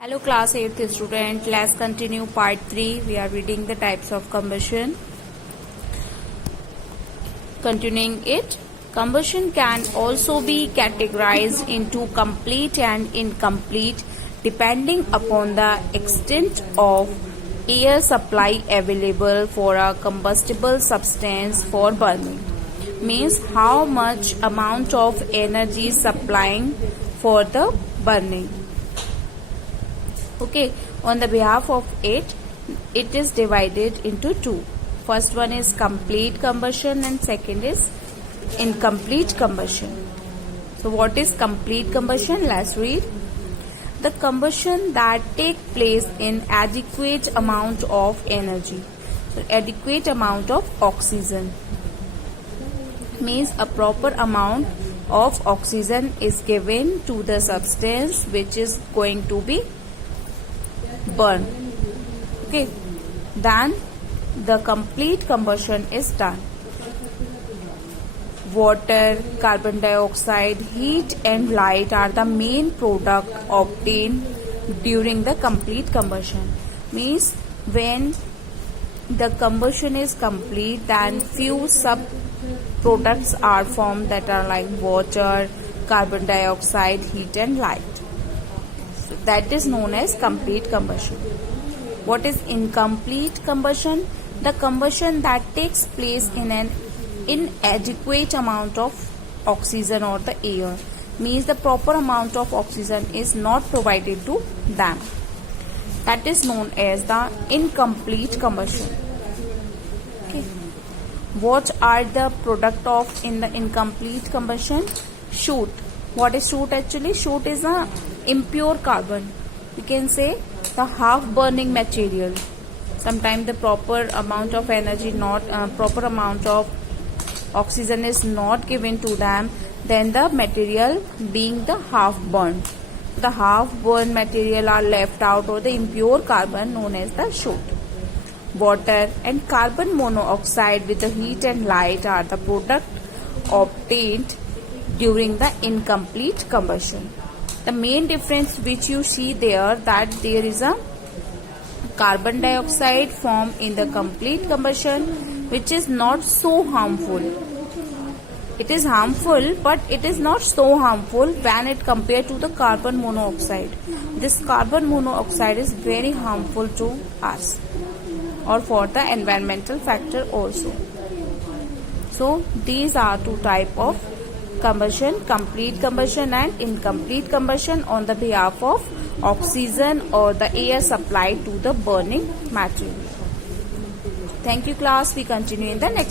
Hello class 8th student, let's continue part 3. We are reading the types of combustion. Continuing it, combustion can also be categorized into complete and incomplete depending upon the extent of air supply available for a combustible substance for burning. Means how much amount of energy supplying for the burning. Okay, on the behalf of it is divided into two. First one is complete combustion and second is incomplete combustion. So what is complete combustion? Let's read. The combustion that take place in adequate amount of energy. So adequate amount of oxygen means a proper amount of oxygen is given to the substance which is going to be burn. Okay, then the complete combustion is done. Water, carbon dioxide, heat and light are the main product obtained during the complete combustion. Means when the combustion is complete, then few sub products are formed that are like water, carbon dioxide, heat and light. That is known as complete combustion. What is incomplete combustion? The combustion that takes place in an inadequate amount of oxygen or the air. Means the proper amount of oxygen is not provided to them. That is known as the incomplete combustion. Okay. What are the product of in the incomplete combustion? Soot. What is soot actually? Soot is a impure carbon. We can say the half burning material. Sometimes the proper amount of energy proper amount of oxygen is not given to them, then the material being the half burned. The half burned material are left out, or the impure carbon known as the soot. Water and carbon monoxide with the heat and light are the product obtained during the incomplete combustion. The main difference which you see there, that there is a carbon dioxide formed in the complete combustion which is not so harmful. It is harmful, but it is not so harmful when it compared to the carbon monoxide. This carbon monoxide is very harmful to us or for the environmental factor also. So these are two types of combustion: complete combustion and incomplete combustion on the behalf of oxygen or the air supplied to the burning material. Thank you class. We continue in the next